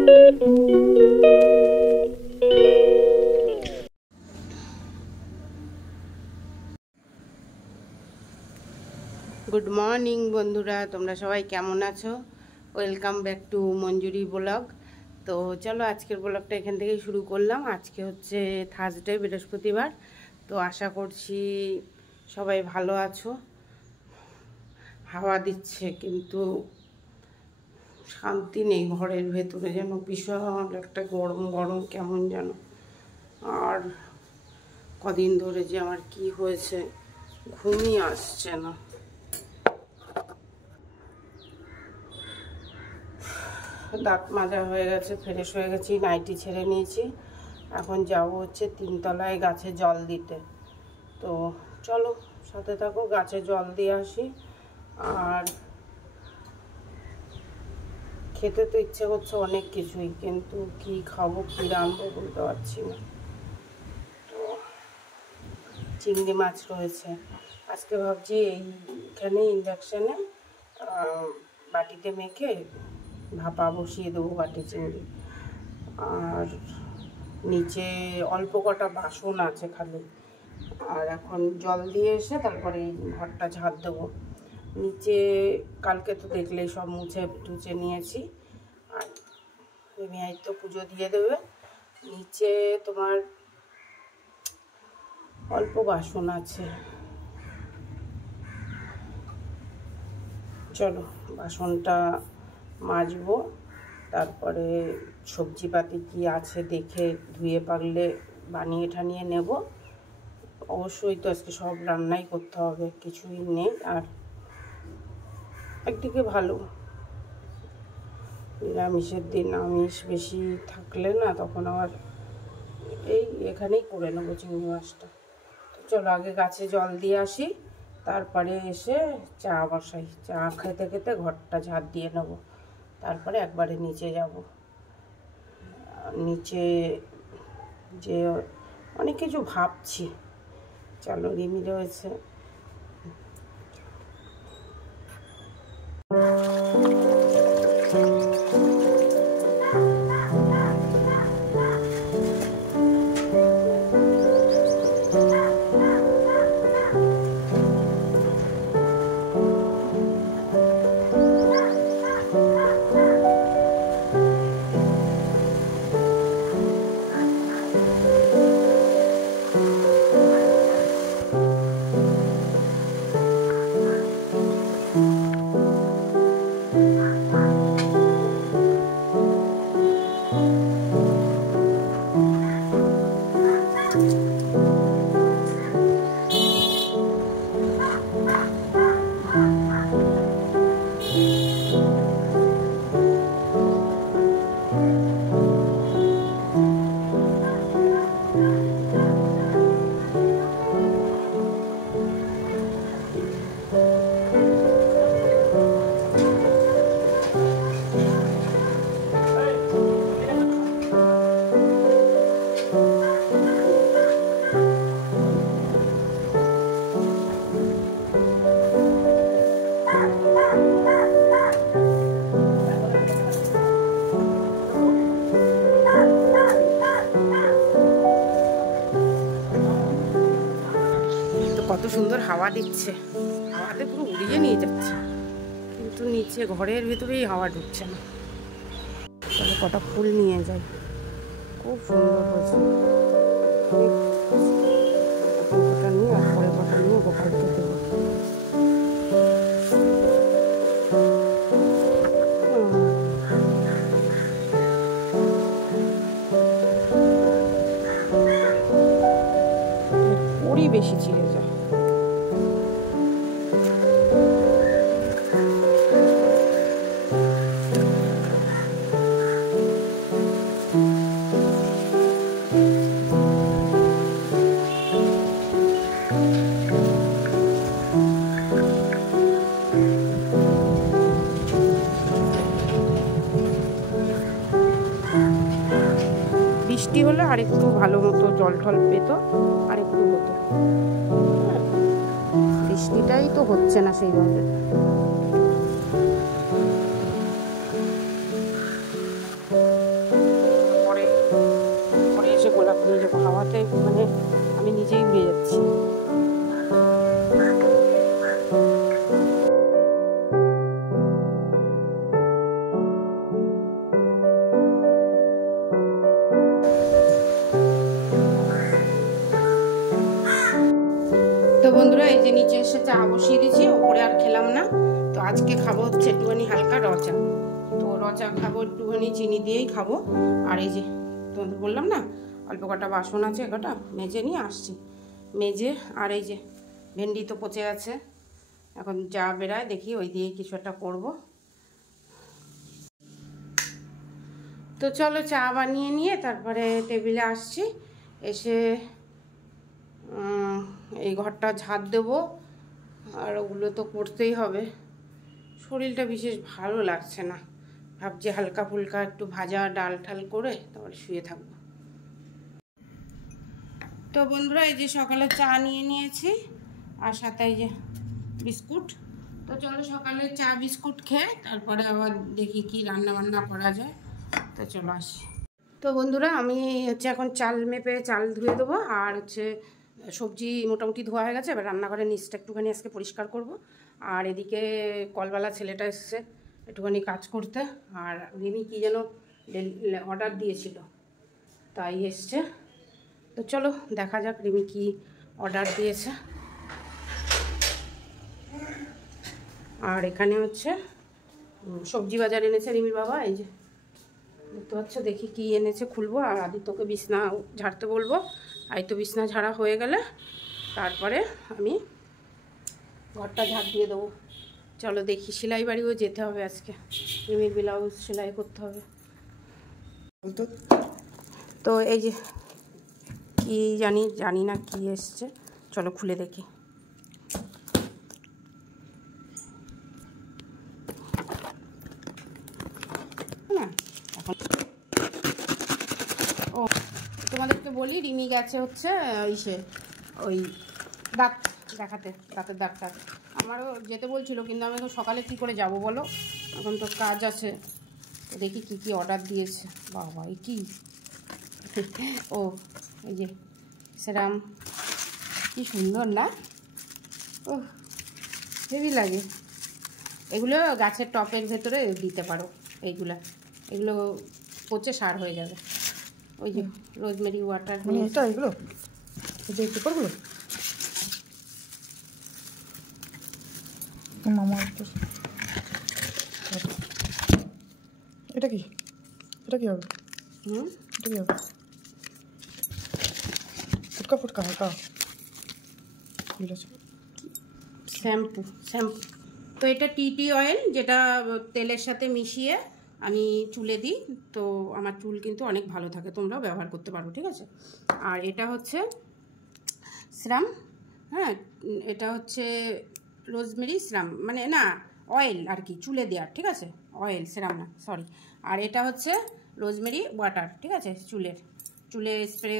Good morning বন্ধুরা, তোমরা সবাই কেমন আছো? Welcome back to Manjuri blog. তো চলো আজকের ব্লগটা এখান থেকেই শুরু করলাম। আজকে হচ্ছে থার্সডে, বৃহস্পতিবার। তো আশা করছি সবাই ভালো আছো। হাওয়া দিচ্ছে কিন্তু শান্তি নেই, ঘরের ভেতরে যেন ভীষণ একটা গরম গরম কেমন যেন। আর কদিন ধরে যে আমার কি হয়েছে, ঘুমই আসছে না। দাঁত মাজা হয়ে গেছে, ফ্রেশ হয়ে গেছি, নাইটি ছেড়ে নিয়েছি। এখন যাবো হচ্ছে 3 তলায় গাছে জল দিতে। তো চলো সাথে থাকো, গাছে জল দিয়ে আসি। আর খেতে তো ইচ্ছে করছে অনেক কিছুই, কিন্তু কি খাবো কি রান্নবো বলতে পারছি না। তো চিংড়ি মাছ রয়েছে, আজকে ভাবছি এইখানে ইন্ডাকশানে বাটিতে মেখে ভাপা বসিয়ে দেবো বাটি চিংড়ি। আর নিচে অল্প কটা বাসন আছে খালি। আর এখন জল দিয়ে এসে তারপরে এই ঘরটা ঝাড় দেবো। নিচে কালকে তো দেখলেই সব মুছে টুছে নিয়েছি। আর মেয়ে তো পুজো দিয়ে দেবে। নিচে তোমার অল্প বাসন আছে, চলো বাসনটা মাজবো। তারপরে সবজিপাতি কি আছে দেখে ধুয়ে পারলে বানিয়ে ঠানিয়ে নেব। অবশ্যই তো আজকে সব রান্নাই করতে হবে, কিছুই নেই। আর একদিকে ভালো, নিরামিষের দিন আমিষ বেশি থাকলে না, তখন আবার এখানেই করে নেবো চিংড়ি মাছটা। তো চলো আগে গাছে জল দিয়ে আসি, তারপরে এসে চা বসাই। চা খেতে খেতে ঘরটা ঝাড় দিয়ে নেবো, তারপরে একবারে নিচে যাব। নিচে যে অনেক কিছু ভাবছি। চলো রিমি রয়েছে। কত সুন্দর হাওয়া দিচ্ছে, হাওয়াতে পুরো উড়িয়ে নিয়ে যাচ্ছে, কিন্তু নিচে ঘরের ভেতরেই হাওয়া ঢুকছে না। তাহলে কটা ফুল নিয়ে যাই, খুব সুন্দর হয়েছে। কটা নিয়ে আর পরে কটা নিয়ে গোপালকে দেবো। ওরই বেশি ছিঁড়ে যায়। বৃষ্টি হলে আরেকটু ভালো মতো জল টল পেত, আরেকটু হতো। বৃষ্টিটাই তো হচ্ছে না সেইভাবে। খারাপ নিয়ে যাবো, হাওয়াতে মানে আমি নিজেই উড়ে যাচ্ছি। তো বন্ধুরা এই যে নিচে এসে চা বসিয়ে দিয়েছি, ওপরে আর খেলাম না। তো আজকে খাবো হচ্ছে একটুখানি হালকা রচা। তো রচা খাবো একটুখানি চিনি দিয়েই খাবো। আর এই যে তোমাদের বললাম না অল্প কটা বাসন আছে, কটা মেজে নিয়ে আসছি, মেজে। আর এই যে ভেন্ডি তো পচে গেছে, এখন যা বেরায় দেখি ওই দিয়ে কিছু একটা করবো। তো চলো চা বানিয়ে নিয়ে তারপরে টেবিলে আসছি, এসে এই ঘরটা ঝাড় দেবো। আর ওগুলো তো করতেই হবে। শরীরটা বিশেষ ভালো লাগছে না, ভাবছি হালকা ফুলকা একটু ভাজা ডাল ঠাল করে তারপরে শুয়ে থাকবো। তো বন্ধুরা এই যে সকালে চা নিয়ে নিয়েছি, আর সাথে এই যে বিস্কুট। তো চলো সকালে চা বিস্কুট খেয়ে তারপরে আবার দেখি কি রান্না বান্না করা যায়। তো চলো আসি। তো বন্ধুরা আমি হচ্ছে এখন চাল মেপে চাল ধুয়ে দেবো, আর হচ্ছে সবজি মোটামুটি ধোয়া হয়ে গেছে। এবার রান্নাঘরের নিচটা একটুখানি আজকে পরিষ্কার করব। আর এদিকে কলবালা ছেলেটা এসছে একটুখানি কাজ করতে, আর রিমি কী যেন অর্ডার দিয়েছিল তাই এসছে। তো চলো দেখা যাক রিমি কি অর্ডার দিয়েছে। আর এখানে হচ্ছে সবজি বাজার এনেছে রিমির বাবা, এই যে দেখতে পাচ্ছ। দেখি কি এনেছে, খুলবো। আর আদিত্যকে বিছনা ঝাড়তে বলবো। তো বিছনা ঝাড়া হয়ে গেলে তারপরে আমি ঘরটা ঝাড় দিয়ে দেবো। চলো দেখি, সেলাই বাড়িও যেতে হবে আজকে, রিমির ব্লাউজ সেলাই করতে হবে। তো এই যে কি জানি না কি এসছে, চলো খুলে দেখি। না এখন ও তোমাদেরকে বলি, রিমি গেছে হচ্ছে ওই দাঁত দেখাতে, দাঁতের ডাক্তার। আমারও যেতে বলছিল, কিন্তু আমি তো সকালে কী করে যাব বলো, এখন তো কাজ আছে। তো দেখি কি কি অর্ডার দিয়েছে। বাবা এই কি ও এই যে সেরাম, কি সুন্দর না? ও হেভি লাগে। এগুলো গাছের টপের ভেতরে দিতে পারো, এগুলো পচে সার হয়ে যাবে। ওই যে রোজমেরি ওয়াটার, এটা এগুলো যে পেপারগুলো মামা। এটা কি হবে? এটা কি হবে? ফুটকা হালকা শ্যাম্পু। তো এটা টি অয়েল, যেটা তেলের সাথে মিশিয়ে আমি চুলে দিই। তো আমার চুল কিন্তু অনেক ভালো থাকে, তোমরাও ব্যবহার করতে পারো, ঠিক আছে। আর এটা হচ্ছে সিরাম, হ্যাঁ এটা হচ্ছে রোজমেরি সিরাম, মানে না অয়েল আর কি, চুলে দেওয়ার, ঠিক আছে। অয়েল, সিরাম না, সরি। আর এটা হচ্ছে রোজমেরি ওয়াটার, ঠিক আছে। চুলে স্প্রে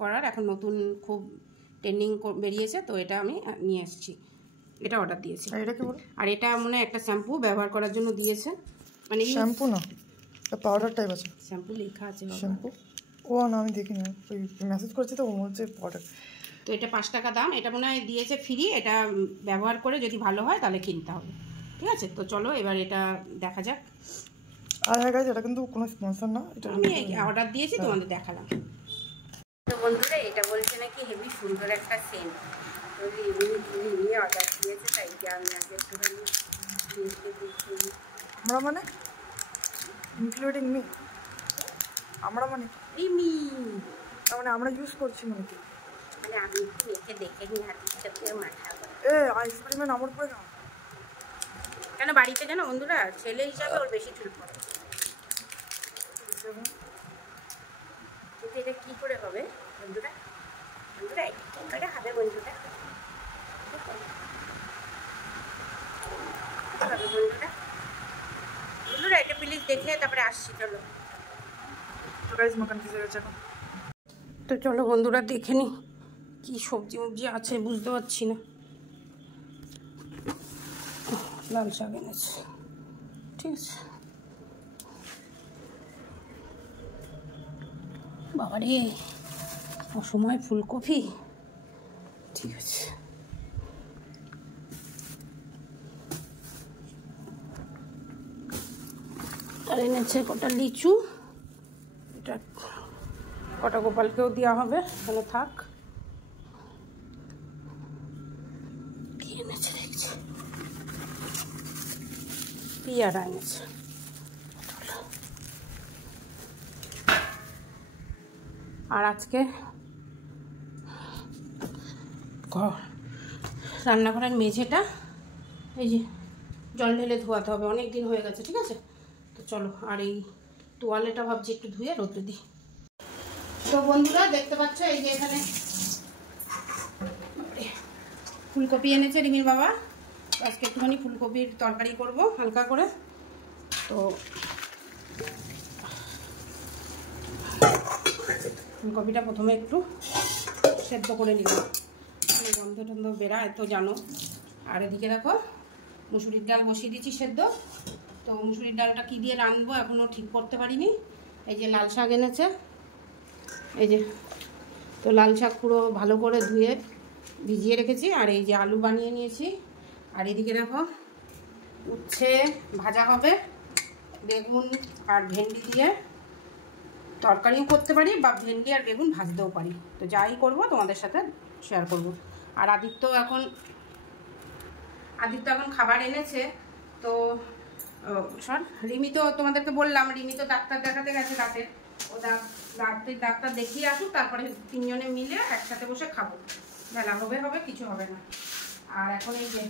করার এখন নতুন খুব ট্রেন্ডিং বেরিয়েছে, তো এটা আমি নিয়ে এসেছি, এটা অর্ডার দিয়েছি। আর এটা মনে হয় একটা শ্যাম্পু ব্যবহার করার জন্য দিয়েছে, মানে শ্যাম্পু না, পাউডার টাইপ আছে। শ্যাম্পু লেখা আছে শ্যাম্পু, ও না আমি দেখিনি, ওই মেসেজ করছি তো ও হচ্ছে পাউডার। তো এটা 5 টাকা দাম, এটা মনে হয় দিয়েছে ফ্রি। এটা ব্যবহার করে যদি ভালো হয় তাহলে কিনতে হবে, ঠিক আছে। তো চলো এবার এটা দেখা যাক। আর হ্যাঁ গাইজ, এটা কিন্তু কোনো স্পন্সর না, এটা আমি অর্ডার দিয়েছি, তোমাদের দেখালাম। তো বন্ধুরা এটা বলছে নাকি হেভি সুন্দর একটা সেন্ট, তো রিমি অর্ডার দিয়েছে, তাই কি আমি আগে একটুখানি আমরা মানে ইনক্লুডিং মি, আমরা মানে রিমি, তার মানে আমরা ইউজ করছি মানে কি, মানে আমি একটু একে দেখে নিই হাতের সাথে মাথা আইসক্রিমের নামর পড়ে না কেন বাড়িতে, জানো বন্ধুরা ছেলে হিসাবে ওর বেশি চুল পড়ে। কিন্তু এটা কী করে হবে বন্ধুরা, এটা কী করে হবে বন্ধুরা, বন্ধুরা এটা প্লিজ দেখে তারপরে আসছি। চলো তো চলো বন্ধুরা দেখে নি কি সবজি আছে, বুঝতে পারছি না। লাল শাক এনেছে, ঠিক আছে। বাবারে অসময় ফুলকপি, ঠিক আছে। আর এনেছে কটা লিচু, এটা কটা গোপালকেও দেওয়া হবে, এখানে থাক। কি এনেছে দেখছি, পেয়ারা এনেছে। আর আজকে রান্নাঘরের মেঝেটা এই যে জল ঢেলে ধোয়াতে হবে, অনেক দিন হয়ে গেছে, ঠিক আছে। তো চলো, আর এই তোয়ালেটা ভাবছি একটু ধুয়ে রোদে দিই। তো বন্ধুরা দেখতে পাচ্ছ এই যে এখানে ফুলকপি এনেছে রিমির বাবা। আজকে একটুখানি ফুলকপির তরকারি করব হালকা করে। তো ফুলকপিটা প্রথমে একটু সেদ্ধ করে নিলাম, গন্ধ টন্ধ বেরায় তো জানো। আর এদিকে দেখো মুসুরির ডাল বসিয়ে দিচ্ছি সেদ্ধ। তো মুসুরির ডালটা কী দিয়ে রাঁধবো এখনও ঠিক করতে পারিনি। এই যে লাল শাক এনেছে, এই যে, তো লাল শাক পুরো ভালো করে ধুয়ে ভিজিয়ে রেখেছি। আর এই যে আলু বানিয়ে নিয়েছি। আর এদিকে দেখো উচ্ছে ভাজা হবে, বেগুন আর ভেন্ডি দিয়ে তরকারিও করতে পারি, বা ভেন্ডি আর বেগুন ভাজতেও পারি। তো যাই করব তোমাদের সাথে শেয়ার করব। আর আদিত্য এখন খাবার এনেছে। তো রিমি তো তোমাদেরকে বললাম, রিমি তো ডাক্তার দেখাতে গেছে রাতে। ও ডাক্তার দেখিয়ে আসুক, তারপরে তিনজনে মিলে একসাথে বসে খাবো। বেলা হবে কিছু হবে না। আর এখন এই যে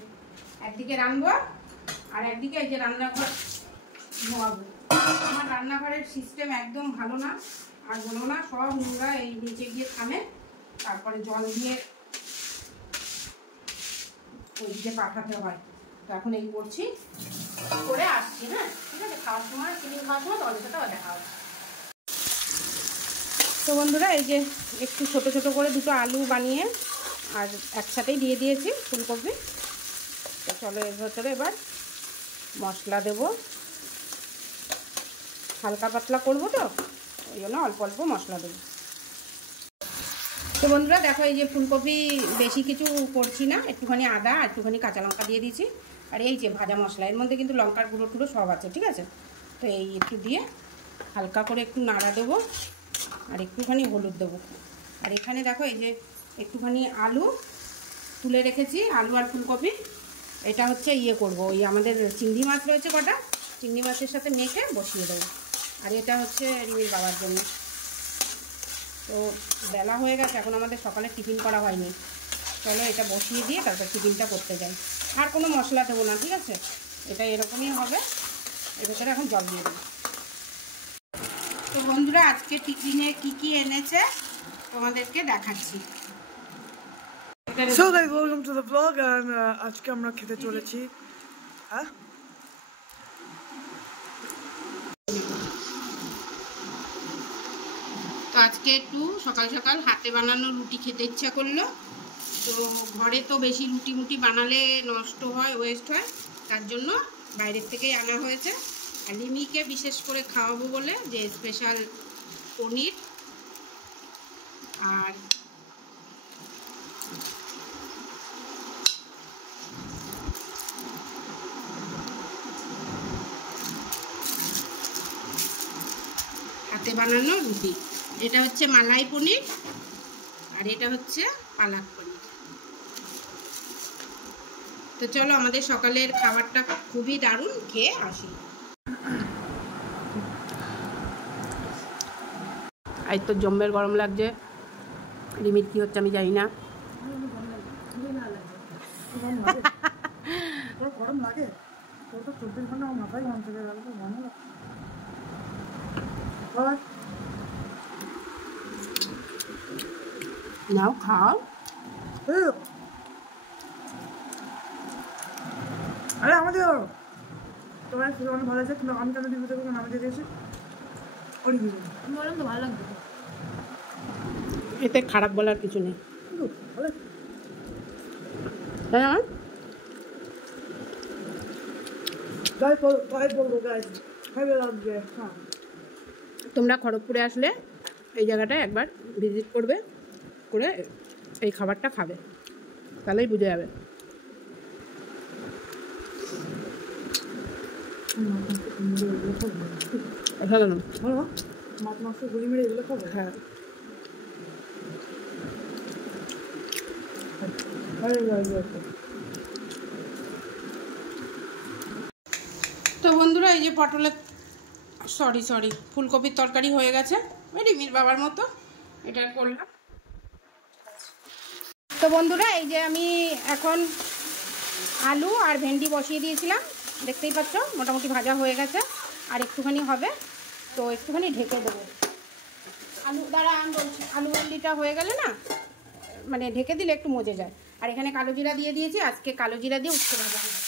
একদিকে রান্নবো, আর একদিকে এই যে রান্নাঘর ধোয়াবো। আমার রান্নাঘরের সিস্টেম একদম ভালো না, আর বলো না, সব নোংরা এই নিচে গিয়ে থামে, তারপরে জল দিয়ে ওইদিকে পাঠাতে হয়। তো এখন এই করছি, করে আসছি। হ্যাঁ ঠিক আছে, খাওয়ার সময় খাওয়ার সময় তোমাদের সাথে দেখা হবে। তো বন্ধুরা এই যে একটু ছোট ছোট করে দুটো আলু বানিয়ে আর একসাথেই দিয়ে দিয়েছি ফুলকপি। তো চলো এর ভেতরে এবার মশলা দেব, হালকা পাতলা করবো তো ওই জন্য অল্প অল্প মশলা দেবো। তো বন্ধুরা দেখো এই যে ফুলকপি বেশি কিছু করছি না, একটুখানি আদা একটুখানি কাঁচা লঙ্কা দিয়ে দিয়েছি। আর এই যে ভাজা মশলা, এর মধ্যে কিন্তু লঙ্কার গুঁড়ো টুড়ো সব আছে, ঠিক আছে। তো এই একটু দিয়ে হালকা করে একটু নাড়া দেবো, আর একটুখানি হলুদ দেবো। আর এখানে দেখো এই যে একটুখানি আলু তুলে রেখেছি, আলু আর ফুলকপি। এটা হচ্ছে ইয়ে করব, ওই আমাদের চিংড়ি মাছ রয়েছে কটা, চিংড়ি মাছের সাথে মেখে বসিয়ে দেবো। আর এটা হচ্ছে রিমির বাবার জন্য। তো বেলা হয়ে গেছে, এখন আমাদের সকালে টিফিন করা হয়নি। চলো এটা বসিয়ে দিয়ে তারপর টিফিনটা করতে যাই। আর কোনো মশলা দেবো না, ঠিক আছে, এটা এরকমই হবে। এর ভেতরে এখন জল দিয়ে দেবো। তো বন্ধুরা আজকে টিফিনে কি এনেছে তোমাদেরকে দেখাচ্ছি। So guys, welcome to the vlog and আজকে আমরা খেতে চলেছি। হ্যাঁ তো আজকে একটু সকাল সকাল হাতে বানানো রুটি খেতে ইচ্ছা করলো। তো ঘরে তো বেশি রুটি মুটি বানালে নষ্ট হয়, ওয়েস্ট হয়, তার জন্য বাইরের থেকেই আনা হয়েছে। আর লিমিকে বিশেষ করে খাওয়াবো বলে যে স্পেশাল পনির আর হাতে বানানো রুটি। এটা হচ্ছে মালাই পনির আর এটা হচ্ছে পালাক পনির। তো চলো আমাদের সকালের খাবারটা খুবই দারুণ, খেয়ে আসি। আজ তো জম্মের গরম লাগছে, লিমিট কি হচ্ছে আমি জানি না। গরম লাগে, তোর তো 24 ঘন্টা আমার মাথায় ঘাম থেকে গেল, তো ভালো লাগে। নাও খাও। আরে আমাদের তোমার অনেক ভালো আছে, কিন্তু আমি কেন দিব দেবো, আমি দিয়ে দিয়েছি ওই দিব বললাম তো ভালো লাগবে। এতে খারাপ বলার কিছু নেই, তাই না? তোমরা খড়গপুরে আসলে এই জায়গাটায় একবার ভিজিট করবে, করে এই খাবারটা খাবে, তাহলেই বুঝে যাবে। মাছ মাংস গুলি মেরে এগুলো খাবো। হ্যাঁ, তো বন্ধুরা এই যে পটলের সরি ফুলকপির তরকারি হয়ে গেছে, রিমির বাবার মতো, এটা করলাম। তো বন্ধুরা এই যে আমি এখন আলু আর ভেন্ডি বসিয়ে দিয়েছিলাম, দেখতেই পাচ্ছ মোটামুটি ভাজা হয়ে গেছে, আর একটুখানি হবে, তো একটুখানি ঢেকে দেবো। আলু দ্বারা আমি বলছি, আলু ভেন্ডিটা হয়ে গেলে না মানে ঢেকে দিলে একটু মজে যায়। আর এখানে কালো জিরা দিয়ে দিয়েছি, আজকে কালো জিরা দিয়ে উচ্ছে ভাজা হবে।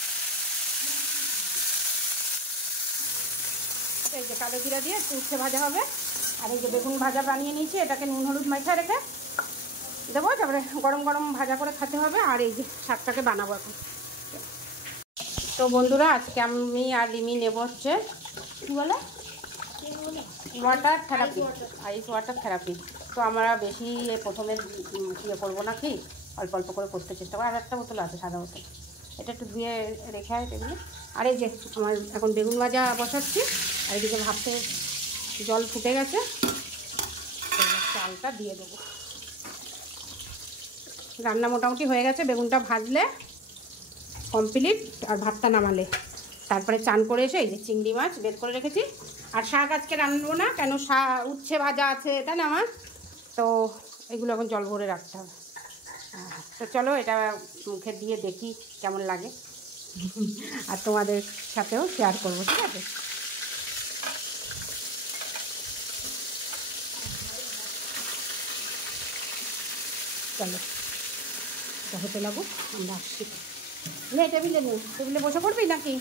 এই যে কালো জিরা দিয়ে একটু উচ্ছে ভাজা হবে। আর এই যে বেগুন ভাজা বানিয়ে নিয়েছি, এটাকে নুন হলুদ মাখিয়ে রেখে দেবো, তারপরে গরম গরম ভাজা করে খেতে হবে। আর এই যে শাকটাকে বানাবো এখন। তো বন্ধুরা আজকে আমি আর রিমি নেব হচ্ছে কী বলে water therapy, ice water therapy. তো আমরা বেশি প্রথমে ইয়ে করবো না, কি অল্প অল্প করে করতে চেষ্টা করি। আর একটা বোতল আছে, সাদা বোতল, এটা একটু ধুয়ে রেখে হয় টেবিলে। আর এই যে আমার এখন বেগুন ভাজা বসাচ্ছি, আর এদিকে ভাবতে জল ফুটে গেছে, চালটা দিয়ে দেবো। রান্না মোটামুটি হয়ে গেছে, বেগুনটা ভাজলে কমপ্লিট, আর ভাতটা নামালে তারপরে চান করে এসে এই যে চিংড়ি মাছ বের করে রেখেছি। আর শাক আজকে রান্নবো না, কেন উচ্ছে ভাজা আছে, তাই না আমার, তো এগুলো এখন জল ভরে রাখতে হবে। তো চলো এটা মুখে দিয়ে দেখি কেমন লাগে, আর তোমাদের সাথেও শেয়ার করবো, ঠিক আছে? চলো এটা হতে লাগুক, আমরা আসছি। নেই টেবিলে, নেই টেবিলে বসে পড়বি নাকি?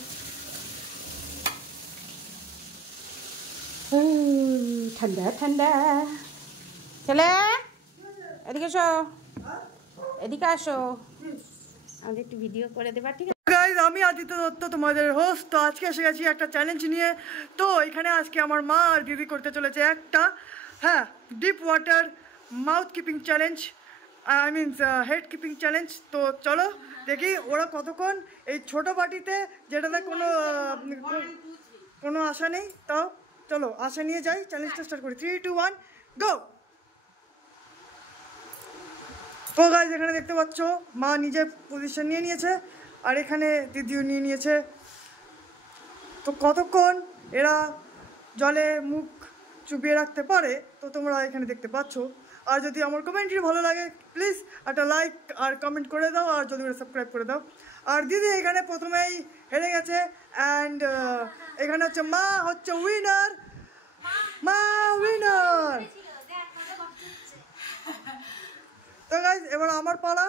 ঠান্ডা ঠান্ডা। ছেলে এদিকে এসো, এদিকে আসো, আমাদের একটু ভিডিও করে দেবা, ঠিক আছে? গাইজ, আমি আদিত্য দত্ত, তোমাদের হোস্ট। তো আজকে এসে গেছি একটা চ্যালেঞ্জ নিয়ে। তো এখানে আজকে আমার মা আর দিদি করতে চলেছে একটা, হ্যাঁ, deep water mouth keeping challenge, I mean head keeping challenge. তো চলো দেখি ওরা কতক্ষণ এই ছোটো বাটিতে, যেটাতে কোনো আশা নেই, তাও চলো আশা নিয়ে যাই, চ্যালেঞ্জটা স্টার্ট করি। 3, 2, 1 গো। তো গাইজ এখানে দেখতে পাচ্ছ মা নিজে পজিশন নিয়ে নিয়েছে, আর এখানে দিদিও নিয়ে নিয়েছে। তো কতক্ষণ এরা জলে মুখ চুপিয়ে রাখতে পারে তো তোমরা এখানে দেখতে পাচ্ছ। আর যদি আমার কমেন্টটি ভালো লাগে প্লিজ একটা লাইক আর কমেন্ট করে দাও, আর যদি সাবস্ক্রাইব করে দাও। আর দিদি এখানে প্রথমেই হেরে গেছে, অ্যান্ড এখানে হচ্ছে মা হচ্ছে উইনার, মা উইনার। तो गाइस এবার আমার পালা,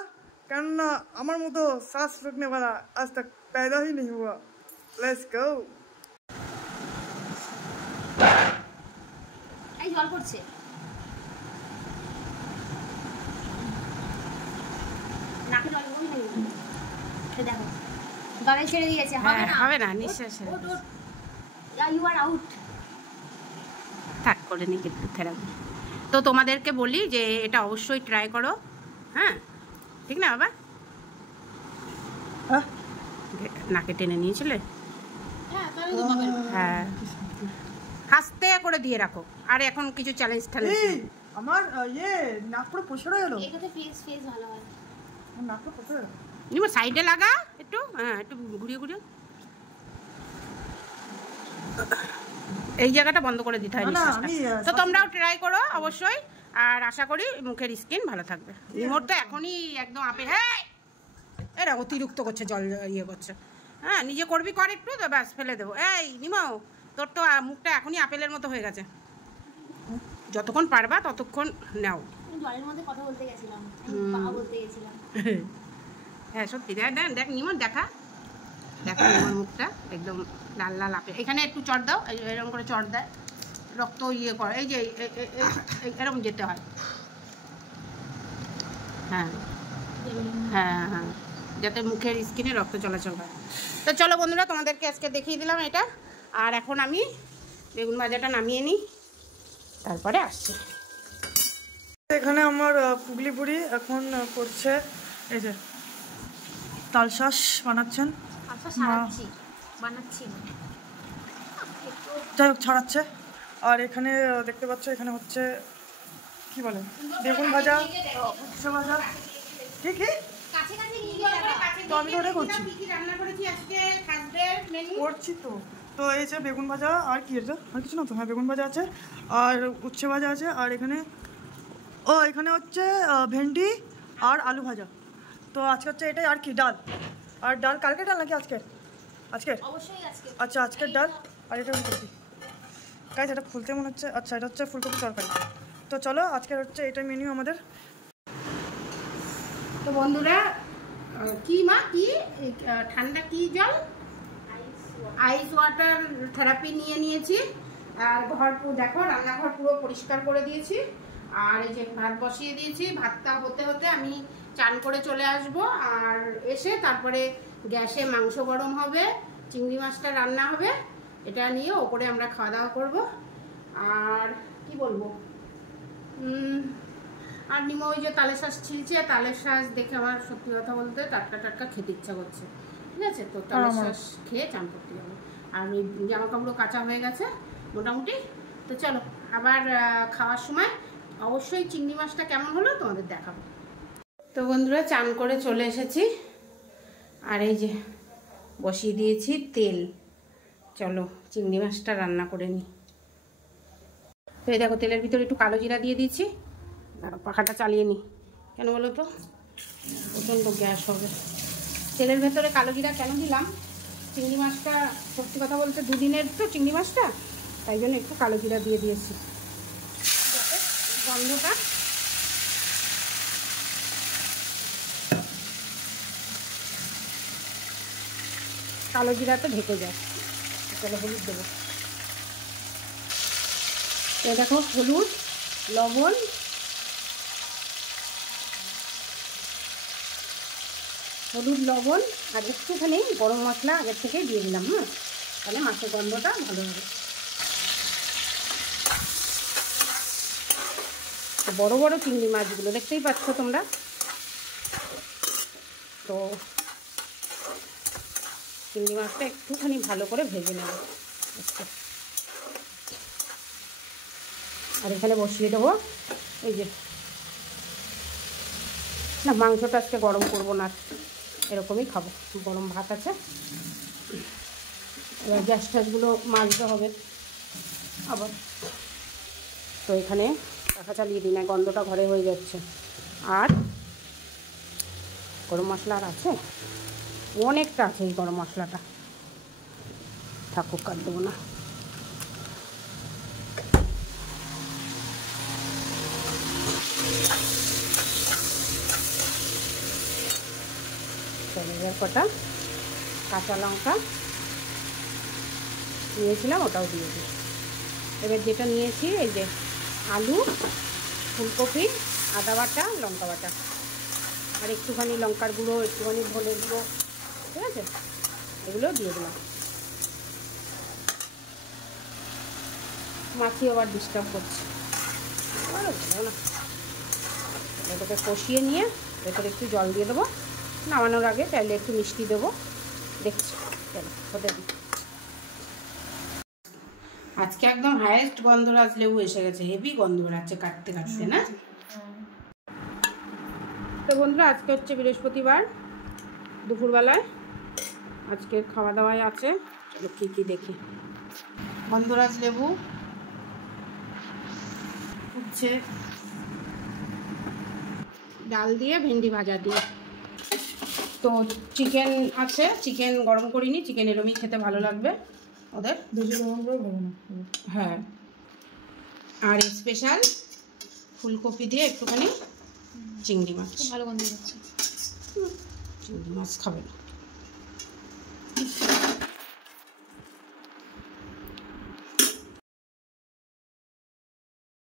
কেননা আমার মতো सांस रोकने वाला आज तक पैदा ही नहीं हुआ। Let's go. এই জল পড়ছে, নাকে জল পড়ছে, এই দেখো গলায় ছেড়ে দিয়েছে, হবে না, হবে না, নিঃশ্বাস ইউ আর আউট। থাক করে নি একটু থেরাপি। তো তোমাদেরকে বলি যে এটা অবশ্যই ট্রাই করো, হ্যাঁ ঠিক না বাবা? নাকে টেনে নিয়েছিলে, হ্যাঁ হাসতে করে দিয়ে রাখো। আর এখন কিছু চ্যালেঞ্জ ঠ্যালেঞ্জ আমার নাক পুরো পছড়ে গেল, এটাতে ফেস ভালো হয়, নাক পুরো পছড়ে গেল। নিমো সাইডে লাগা একটু, হ্যাঁ একটু ঘুরিয়ে ঘুরিয়ে, এই জায়গাটা বন্ধ করে দিতে হয় নিঃশ্বাসটা। তো তোমরাও ট্রাই করো অবশ্যই, আর আশা করি মুখের স্কিন ভালো থাকবে। নিমোর তো এখনই একদম আপে, হ্যাঁ এরা অতিরিক্ত করছে, জল ইয়ে করছে, হ্যাঁ নিজে করবি কর একটু, তো ব্যাস ফেলে দেবো। এই নিমো তোর তো মুখটা এখনই আপেলের মতো হয়ে গেছে, যতক্ষণ পারবা ততক্ষণ নাও। জলের মধ্যে কথা বলতে গেছিলাম, বাবা বলতে গেছিলাম। হ্যাঁ সত্যি, দেখ দেখ দেখ নিমো, দেখা দেখো নিমোর মুখটা একদম লাল লাল আপেল। এখানে একটু চড় দাও, এরকম করে চড় দেয়, রক্ত ইয়ে করে, এই যে এরকম যেতে হয়, হ্যাঁ হ্যাঁ হ্যাঁ, যাতে মুখের স্কিনে রক্ত চলাচল হয়। তো চলো বন্ধুরা তোমাদেরকে আজকে দেখিয়ে দিলাম এটা। আর এখন আমি বেগুন ভাজাটা নামিয়ে নিই, তারপরে আসছি। এখানে আমার পুগলি বুড়ি এখন করছে এই যে তালশাঁস বানাচ্ছেন, যাই হোক ছাড়াচ্ছে। আর এখানে দেখতে পাচ্ছ এখানে হচ্ছে কি বলে বেগুন ভাজা, উচ্ছে ভাজা, কি কি তো আমি তো ওটা করছি করছি তো। তো এই যে বেগুন ভাজা আর কি এটা আর কিছু না তো, হ্যাঁ বেগুন ভাজা আছে আর উচ্ছে ভাজা আছে। আর এখানে এখানে হচ্ছে ভেন্ডি আর আলু ভাজা। তো আজকে হচ্ছে এটাই আর কি ডাল। আর ডাল কালকে ডাল নাকি আজকের? আজকের আচ্ছা আজকের ডাল। আর এটা ফুলকপি গাইস, এটা খুলতে মনে হচ্ছে, আচ্ছা এটা হচ্ছে ফুলকপি তরকারি। তো চলো আজকের হচ্ছে এটা মেনু আমাদের। তো বন্ধুরা কি মা কি ঠান্ডা কি জল আইস ওয়াটার থেরাপি নিয়েছি। আর ঘর দেখো রান্নাঘর পুরো পরিষ্কার করে দিয়েছি। আর এই যে ভাত বসিয়ে দিয়েছি, ভাতটা হতে হতে আমি চান করে চলে আসব। আর এসে তারপরে গ্যাসে মাংস গরম হবে, চিংড়ি মাছটা রান্না হবে, এটা নিয়ে ওপরে আমরা খাওয়া দাওয়া করবো। আর কি বলবো, আর নিমা ওই যে তালের শাঁস ছিলছে, তালের শাঁস দেখে আমার সত্যি কথা বলতে টাটকা টাটকা খেতে ইচ্ছা করছে। ঠিক আছে, তো তালের শাঁস খেয়ে চান করতে যাবো। আর ওই জামা কাপড় কাঁচা হয়ে গেছে মোটামুটি। তো চলো আবার খাওয়ার সময় অবশ্যই চিংড়ি মাছটা কেমন হলো তোমাদের দেখাবো। তো বন্ধুরা চান করে চলে এসেছি। আর এই যে বসিয়ে দিয়েছি তেল, চলো চিংড়ি মাছটা রান্না করে নিই। তো এই দেখো তেলের ভিতরে একটু কালো জিরা দিয়ে দিয়েছি। পাখাটা চালিয়ে নিই, কেন বলো তো প্রচণ্ড গ্যাস হবে। তেলের ভেতরে কালো জিরা কেন দিলাম, চিংড়ি মাছটা সত্যি কথা বলতে দুদিনের তো চিংড়ি মাছটা, তাই জন্য একটু কালো জিরা দিয়ে দিয়েছি যাতে গন্ধটা কালো জিরাতে ঢেকে যায়। তাহলে হলুদ দেবো, দেখো হলুদ লবণ আর একটুখানি গরম মশলা আগের থেকে দিয়ে দিলাম। তাহলে মাছের গন্ধটা ভালো হবে। বড় বড় চিংড়ি মাছগুলো দেখতেই পাচ্ছ তোমরা। তো চিংড়ি মাছটা একটুখানি ভালো করে ভেজে নেব। আর এখানে বসিয়ে দেবো এই যে, না মাংসটা আজকে গরম করবো না, এরকমই খাবো, গরম ভাত আছে। এবার গ্যাস ট্যাসগুলো মাজতে হবে আবার। তো এখানে পাখা চালিয়ে দিই না, গন্ধটা ঘরে হয়ে যাচ্ছে। আর গরম মশলা আর আছে অনেকটা, আছে এই গরম মশলাটা, থাকুক আর দেবো না। এবার কটা কাঁচা লঙ্কা নিয়েছিলাম ওটাও দিয়ে দিই। এবার যেটা নিয়েছি এই যে আলু, ফুলকপি, আদা বাটা, লঙ্কা বাটা, আর একটুখানি লঙ্কার গুঁড়ো, একটুখানি ধনের গুঁড়ো, ঠিক আছে, এগুলো দিয়ে দিলাম। মাছি আবার ডিস্টার্ব করছে, ভালো না। এটাকে কষিয়ে নিয়ে ভেতরে একটু জল দিয়ে দেবো, নামানোর আগে চাইলে একটু মিষ্টি দেবো, দেখছি। চলো হতে দিই। আজকে একদম হাইয়েস্ট গন্ধরাজ লেবু এসে গেছে, হেভি গন্ধ বেরাচ্ছে কাটতে কাটতে না। তো বন্ধুরা আজকে হচ্ছে বৃহস্পতিবার দুপুরবেলায় আজকের খাওয়া দাওয়ায় আছে। চলো কী কী দেখি। গন্ধরাজ লেবু হচ্ছে ডাল দিয়ে, ভেন্ডি ভাজা দিয়ে। তো চিকেন আছে, চিকেন গরম করিনি, চিকেন এরমই খেতে ভালো লাগবে ওদের, বেশি গরম করে ভালো না। হ্যাঁ, আর স্পেশাল ফুলকপি দিয়ে একটুখানি চিংড়ি মাছ, ভালো গন্ধ হচ্ছে। চিংড়ি মাছ খাবে না।